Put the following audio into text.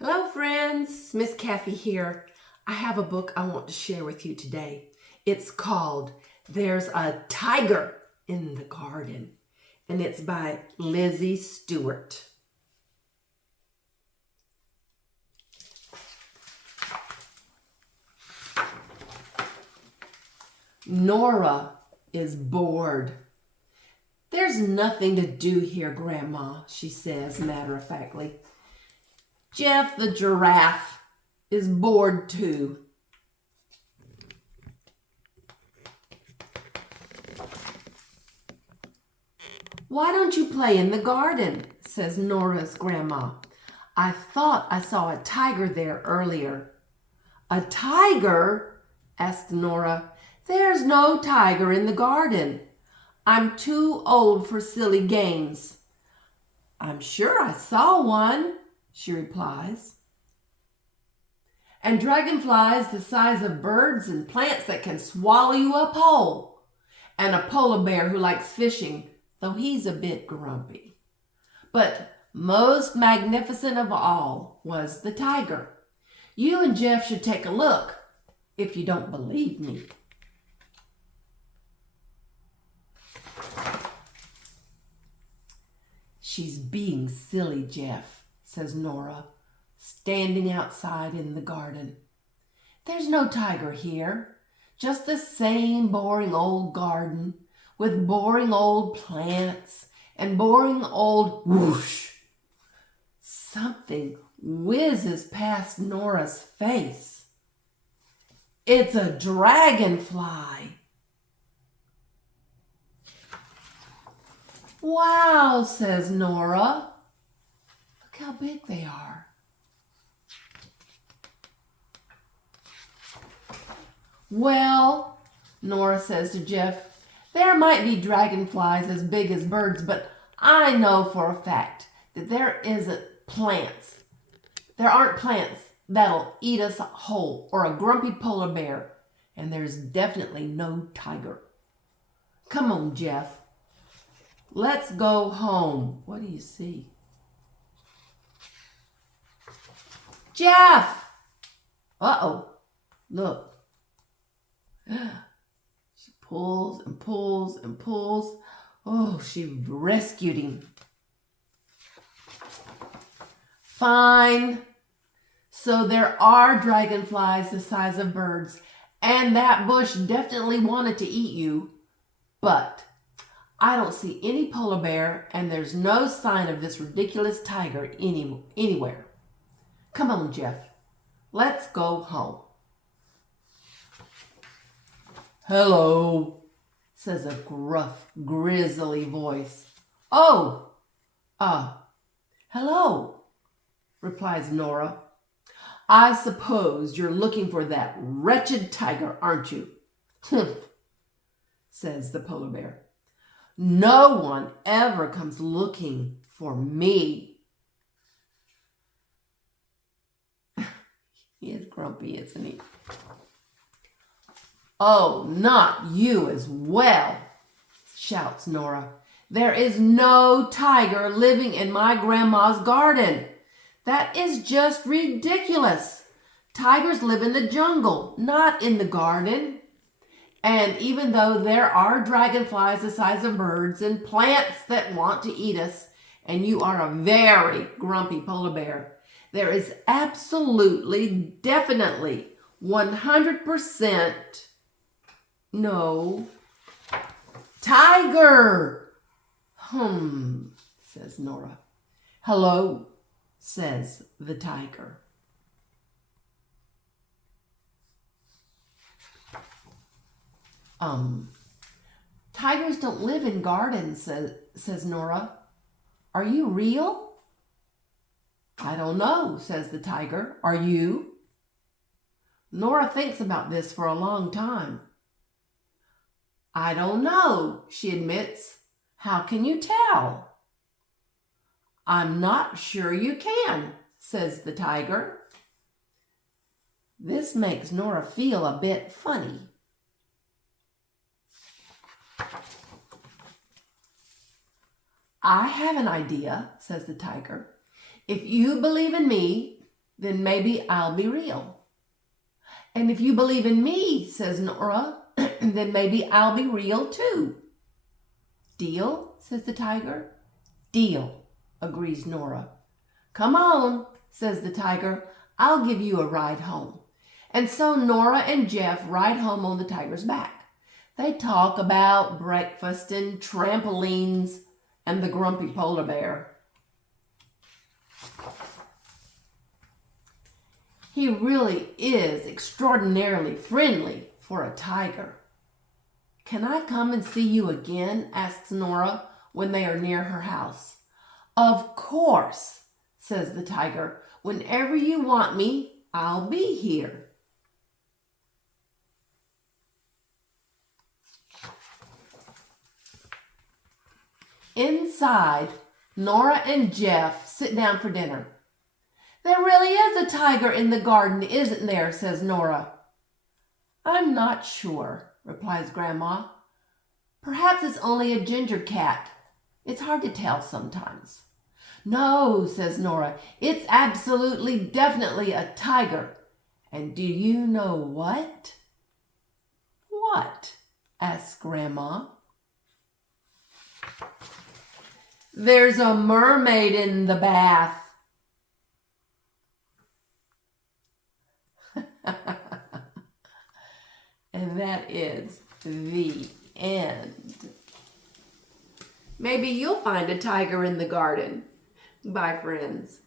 Hello friends, Miss Kathy here. I have a book I want to share with you today. It's called There's a Tiger in the Garden, and it's by Lizzie Stewart. Nora is bored. There's nothing to do here, Grandma, she says matter-of-factly. Jeff the giraffe is bored too. Why don't you play in the garden? Says Nora's grandma. I thought I saw a tiger there earlier. A tiger? Asked Nora. There's no tiger in the garden. I'm too old for silly games. I'm sure I saw one, she replies. And dragonflies the size of birds and plants that can swallow you up whole. And a polar bear who likes fishing, though he's a bit grumpy. But most magnificent of all was the tiger. You and Jeff should take a look, if you don't believe me. She's being silly, Jeff, says Nora, standing outside in the garden. There's no tiger here, just the same boring old garden with boring old plants and boring old whoosh. Something whizzes past Nora's face. It's a dragonfly. Wow, says Nora. Look how big they are. Well, Nora says to Jeff, there might be dragonflies as big as birds, but I know for a fact that there aren't plants that'll eat us whole or a grumpy polar bear, and there's definitely no tiger. Come on, Jeff. Let's go home. What do you see? Jeff! Uh-oh. Look. She pulls and pulls and pulls. Oh, she rescued him. Fine. So there are dragonflies the size of birds, and that bush definitely wanted to eat you, but I don't see any polar bear, and there's no sign of this ridiculous tiger anywhere. Come on, Jeff. Let's go home. Hello, says a gruff, grisly voice. Oh, hello, replies Nora. I suppose you're looking for that wretched tiger, aren't you? Humph, says the polar bear. No one ever comes looking for me. He is grumpy, isn't he? Oh, not you as well, shouts Nora. There is no tiger living in my grandma's garden. That is just ridiculous. Tigers live in the jungle, not in the garden. And even though there are dragonflies the size of birds and plants that want to eat us, and you are a very grumpy polar bear, there is absolutely, definitely, 100% no tiger. Says Nora. Hello, says the tiger. Tigers don't live in gardens, says Nora. Are you real? I don't know, says the tiger. Are you? Nora thinks about this for a long time. I don't know, she admits. How can you tell? I'm not sure you can, says the tiger. This makes Nora feel a bit funny. I have an idea, says the tiger. If you believe in me, then maybe I'll be real. And if you believe in me, says Nora, then maybe I'll be real too. Deal, says the tiger. Deal, agrees Nora. Come on, says the tiger. I'll give you a ride home. And so Nora and Jeff ride home on the tiger's back. They talk about breakfast and trampolines and the grumpy polar bear. He really is extraordinarily friendly for a tiger. Can I come and see you again? Asks Nora when they are near her house. Of course, says the tiger. Whenever you want me, I'll be here. Inside, Nora and Jeff sit down for dinner. There really is a tiger in the garden, isn't there? Says Nora. I'm not sure, replies Grandma. Perhaps it's only a ginger cat. It's hard to tell sometimes. No, says Nora, it's absolutely, definitely a tiger. And do you know what? What? asks Grandma. There's a mermaid in the bath. And that is the end. Maybe you'll find a tiger in the garden. Bye, friends.